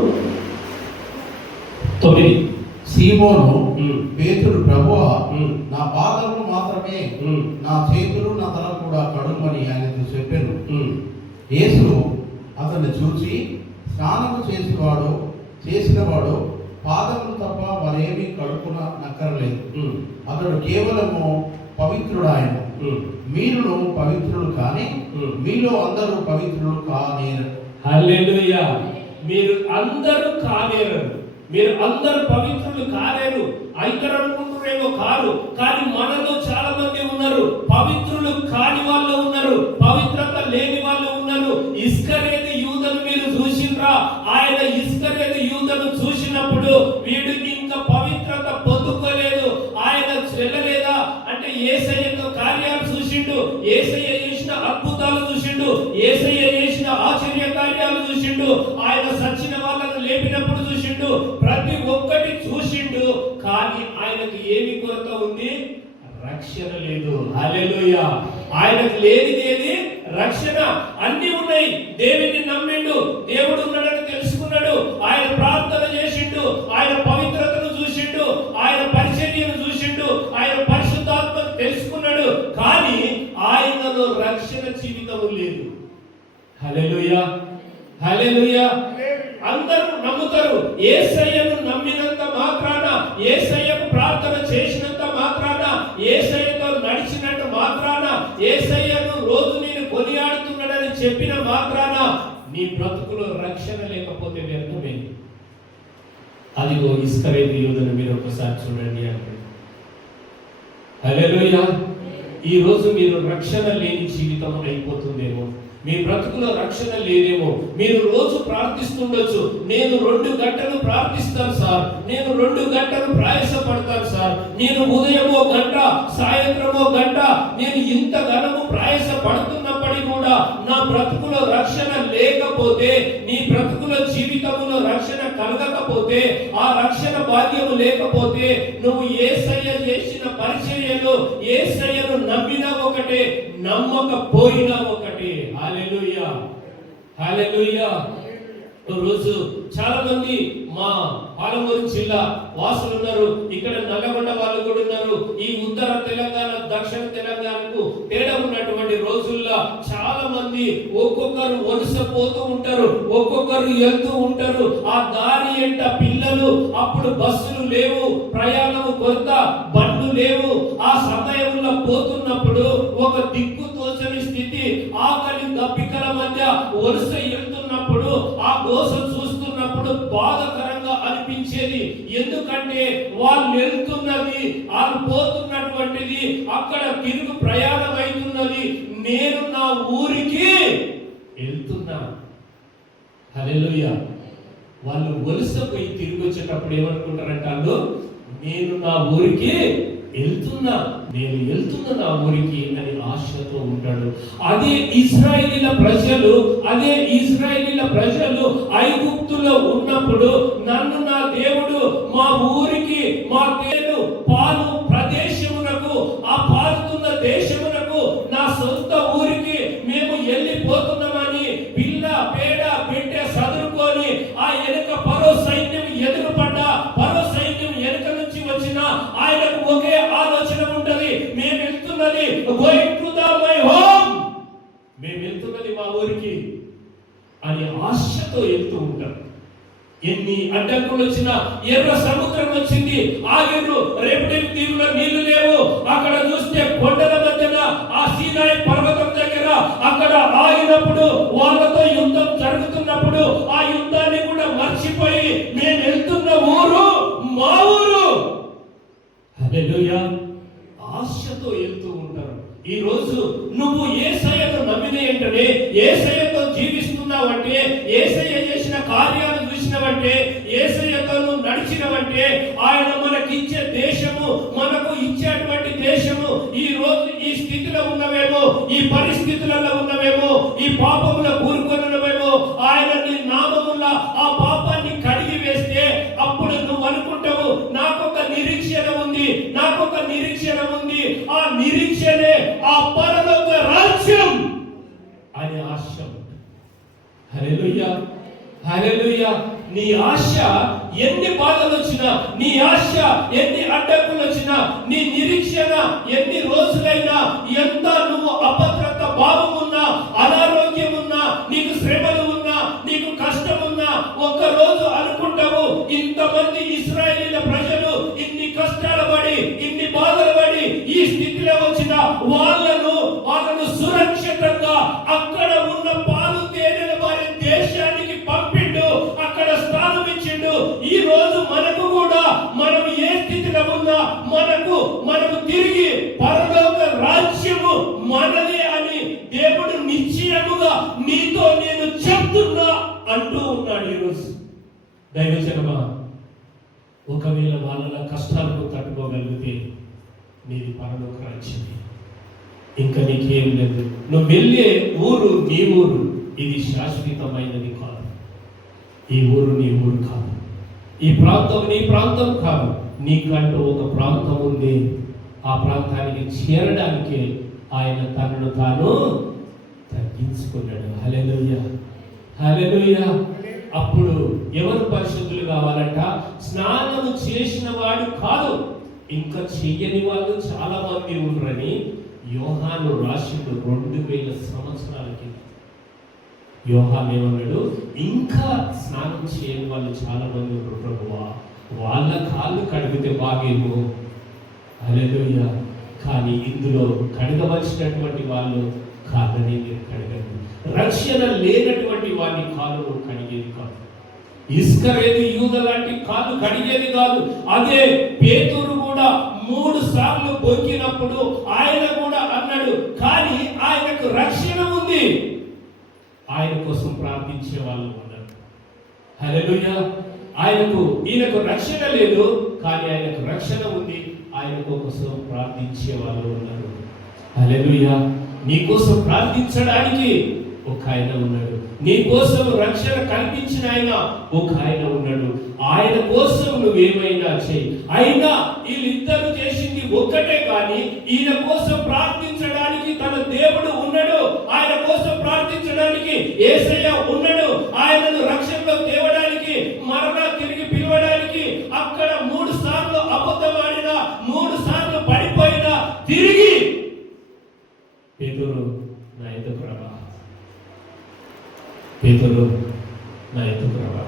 9 సీమోను పేతురు, ప్రభువా, నా పాదములు మాత్రమే, నా చేతులు నా తల కూడా కడుమని ఆయనతో చెప్పాను. యేసు అతన్ని చూసి, స్నానము చేసినవాడు పాదములు తప్ప మరేమీ కడుపున నక్కరలేదు, అతడు కేవలము పవిత్రుడాయను. మీరును పవిత్రులు కానీ మీలో అందరూ పవిత్రులు కానేరు. హల్లెలూయా. మీరు అందరూ కానేరు, మీరు అందరూ పవిత్రులు కాలేరు. అందరూ అనుకుంటున్నారేమో కాదు, కానీ మనలో చాలా మంది ఉన్నారు పవిత్రులు కాని వాళ్ళు ఉన్నారు, పవిత్రత లేని వాళ్ళు ఉన్నారు. ఇస్కరేతు యూదను మీరు చూసిండ్రా? ఆయన ఇస్కరేతు యూదను చూసినప్పుడు వీడికి ఇంకా పవిత్రత పొందుకోలేదు, ఆయన వెళ్ళలేదా అంటే యేసయ్య యొక్క కార్యాలు చూసిండు, యేసయ్య చేసిన అద్భుతాలు చూసిండు, యేసయ్య చేసిన ఆశ్చర్య కార్యాలు చూసిండు, ఆయన సచ్చిన వాళ్ళను లేపినప్పుడు చూసిండు, ప్రతి ఒక్కటి చూసిండు. కానీ ఆయనకు ఏమి కొరత ఉంది? రక్షణ లేదు. హల్లెలూయా. ఆయనకు లేనిది ఏది? రక్షణ. అన్ని ఉన్నాయి. దేవుని నమ్మిండు, దేవుడు ఉన్నాడని తెలుసుకున్నాడు, ఆయన ప్రార్థన చేసిండు, ఆయన పవిత్రతను చూసిండు, ఆయన పరిచర్యను చూసిండు, ఆయన పరిశుద్ధాత్మను తెలుసుకున్నాడు. కానీ ఆయనలో రక్షణ జీవితం లేదు. హల్లెలూయా, హల్లెలూయా. అందరూ నమ్ముతారు. యేసయ్యను నమ్మినంత మాత్రాన, యేసయ్యకు ప్రార్థన చేసినంత మాత్రాన, యేసయ్యతో నడిచినంత మాత్రాన, యేసయ్యను రోజు నేను కొనియాడుతున్నాడని చెప్పిన మాత్రాన నీ బ్రతుకులో రక్షణ లేకపోతే వ్యర్థమే. అదిగో ఇస్కరేతు యూదును మీరు ఒకసారి చూడండి అంటే. హల్లెలూయా. ఈ రోజు మీరు రక్షణ లేని జీవితం అయిపోతుందేమో, మీ బ్రతుకులో రక్షణ లేదేమో. మీరు రోజు ప్రార్థిస్తుండొచ్చు, నేను 2 గంటలు ప్రార్థిస్తాను సార్, నేను 2 గంటలు ప్రయాసపడతాను సార్, నేను ఉదయమో గంట సాయంత్రమో గంట, నేను ఇంత ఘనము ప్రయాస పడుతున్నప్పటికీ కూడా నా బ్రతుకులో రక్షణ లేకపోతే, నీ బ్రతుకులో జీవితంలో రక్షణ కలగకపోతే, ఆ రక్షణ భాగ్యము లేకపోతే, నువ్వు యేసయ్య చేసిన పరిచర్యలో యేసయ్యను నమ్మినా ఒకటే, నమ్మకపోయినా ఒకటే. హల్లెలూయా, హల్లెలూయా. రోజు చాలా మంది మా పాలమూరు జిల్లా వాసులు ఉన్నారు, ఇక్కడ నల్లగొండ వాళ్ళు కూడా ఉన్నారు. ఈ ఉత్తర తెలంగాణ దక్షిణ తెలంగాణకు తేడా ఉన్నటువంటి రోజుల్లో చాలా మంది ఒక్కొక్కరు వలస పోతూ ఉంటారు, ఒక్కొక్కరు వెళ్తూ ఉంటారు. ఆ దారి ఎంట పిల్లలు, అప్పుడు బస్సులు లేవు, ప్రయాణము కొరత, బండ్లు లేవు. ఆ సమయంలో పోతున్నప్పుడు ఒక దిక్కు తోచని స్థితి, ఆకలి దప్పికల మధ్య వలస వెళ్తున్నప్పుడు ఆ గోస చూస్తున్నప్పుడు బాధకరంగా అనిపించేది. ఎందుకంటే వాళ్ళు వెళ్తున్నది, వాళ్ళు పోతున్నటువంటిది అక్కడ తిరుగు ప్రయాణం అవుతున్నది, నేను నా ఊరికి వెళ్తున్నా. హల్లెలూయా. వాళ్ళు వలసపోయి తిరిగి వచ్చేటప్పుడు ఏమనుకుంటారంటే, వాళ్ళు నేను నా ఊరికి వెళ్తున్నా, నేను వెళ్తున్నా నా ఊరికి అని ఆశతో ఉంటాడు. అదే ఇశ్రాయేలీల ప్రజలు ఐగుప్తులో ఉన్నప్పుడు, నన్ను నా దేవుడు మా ఊరికి, మా పేరు పాలు ప్రదేశమునకు, ఆ పారుతున్న దేశమునకు, నా సొంత ఊరికి మేము వెళ్ళిపోతున్నామని పిల్ల పేడ పెట్టే సదురుకొని ఆ వెనుక పరో సైన్యం ఎదురుపడ్డా, పరో సైన్యం వెనుక నుంచి వచ్చిన ఆయనకు ఒకే ఆలోచన ఉంటది, మేము వెళ్తున్నది గోయింగ్ టు మై హోమ్, మేము వెళ్తున్నది మా ఊరికి అని ఆశతో వెళ్తూ ఉంటారు. ఎన్ని అడ్డంకులు వచ్చినా, ఎర్ర సముద్రం వచ్చింది, ఆగిర్రు, రేపటి తీరులో నీళ్లు లేవు, అక్కడ చూస్తే కొండల మధ్యన ఆ సీనాయి పర్వతం దగ్గర అక్కడ ఆగినప్పుడు, వాళ్ళతో యుద్ధం జరుగుతున్నప్పుడు ఆ యుద్ధాన్ని కూడా మర్చిపోయి మేము వెళ్తున్న ఊరు మా ఊరు. హల్లెలూయా. ఆశతో వెళ్తూ ఉంటారు. ఈ రోజు నువ్వు యేసయ్యను నమ్మిన వెంటనే, యేసయ్యతో జీవిస్తున్నావంటే, యేసయ్య చేసిన కార్యాలు చూసినవంటే, యేసయ్యతో నువ్వు నడిచినవంటే, ఆయన మనకిచ్చే దేశము, మనకు ఇచ్చేటువంటి దేశము, ఈ రోజు ఈ స్థితిలో ఉన్నవేమో, ఈ పరిస్థితులలో ఉన్నవేమో, ఈ పాపములో కూరుకొన్నవేమో, ఆయన నీ నామముల ఆ పాపాన్ని కడిగి వేస్తే అప్పుడు నువ్వు అనుకుంటావు, నాకొక నిరీక్షణ ఉంది, నాకొక నిరీక్షణ ఉంది. ఆ నిరీక్షణే ఆ పరలోక రాజ్యం అనే ఆశ. హల్లెలూయా, హల్లెలూయా. నీ ఆశ ఎన్ని బాధలు వచ్చినా, నీ ఆశ ఎన్ని అడ్డంకులు వచ్చినా, నీ నిరీక్షణ ఎన్ని రోజులైనా, ఎంత నువ్వు అభద్రత భావం ఉన్నా, అనారోగ్యం ఉన్నా, నీకు శ్రమలు ఉన్నా, నీకు కష్టం ఉన్నా, ఒక్క రోజు అనుకుంటావు ఇంతమంది ఇశ్రాయేలీల ప్రజలు ఇన్ని కష్టాలు పడి, ఇన్ని బాధలు పడి ఈ స్థితిలో వచ్చిన వాళ్ళను సురక్షితంగా అక్కడ ఉన్న పాలు తేనెల వారి దేశానికి పంపిండు, అక్కడ స్థానం ఇచ్చిండు. ఈ రోజు మనకు కూడా మనం ఏ స్థితిలో ఉన్నా మనకు తిరిగి పరలోక రాజ్యము మనదే అని దేవుడు నిశ్చయముగా నీతో నేను చెప్తున్నా అంటూ ఉన్నాడు. ఈరోజు దైవజనమా, ఒకవేళ వాళ్ళ కష్టాలకు తట్టుకోగలిగితే నీది పరలోక రాజ్యమే, ఇంకా నీకేం లేదు. నువ్వు వెళ్ళే ఊరు నీ ఊరు, ఇది శాశ్వతమైనది కాదు. ఈ ఊరు నీ ఊరు కాదు, ఈ ప్రాంతం నీ ప్రాంతం కాదు. నీకంటూ ఒక ప్రాంతం ఉంది. ఆ ప్రాంతానికి చేరడానికి ఆయన తనను తాను తగ్గించుకున్నాడు. హల్లెలూయా, హల్లెలూయా. అప్పుడు ఎవరు పరిశుద్ధులు కావాలంట? స్నానము చేసిన వాడు కాదు, ఇంకా చెయ్యని వాళ్ళు చాలా మంది ఉన్నారని యోహాను రాసిండు 2000 సంవత్సరాల కింద. యోహాను ఏమన్నాడు? ఇంకా స్నానం చేయని వాళ్ళు చాలా మంది ఉన్నారు ప్రభువా, వాళ్ళ కాళ్ళు కడిగితే బాగేమో. హల్లెలూయా. కానీ ఇందులో కడగవలసినటువంటి వాళ్ళు కాళ్ళని కడగండి. రక్షణ లేనటువంటి వారి కాళ్ళు కడిగేది కాదు. ఇస్కరేతు యూదా లాంటి కాళ్ళు కడిగేది కాదు. అదే పేతురు కూడా 3 సార్లు బొక్కినప్పుడు ఆయన కూడా అన్నాడు, కానీ ఆయనకు రక్షణ ఉంది. ఆయన కోసం ప్రార్థించే వాళ్ళు ఉన్నారు. హల్లెలూయా. ఈయనకు రక్షణ లేదు, కానీ ఆయనకు రక్షణ ఉంది. ఆయన కోసం ప్రార్థించే వాళ్ళు ఉన్నారు. హల్లెలూయా. నీ కోసం ప్రార్థించడానికి ఒక ఆయన ఉన్నాడు. నీ కోసం రక్షణ కల్పించిన ఆయన ఒక ఆయన ఉన్నాడు. ఆయన కోసం నువ్వేమైనా చేయి. అయినా వీళ్ళిద్దరు చేసింది ఒక్కటే, కానీ ఈయన కోసం ప్రార్థించడానికి తన దేవుడు ఉన్నాడు. ఆయన కోసం ప్రార్థించడానికి యేసయ్య ఉన్నాడు. ఆయనను రక్షణలో తేవడానికి, మరలా తిరిగి పిలవడానికి అక్కడ 3 సార్లు అబద్ధమాడినా, 3 సార్లు పడిపోయినా తిరిగి పేతురు నా ఎదుకు రావా, పేతురు నా ఎదుకు రావా.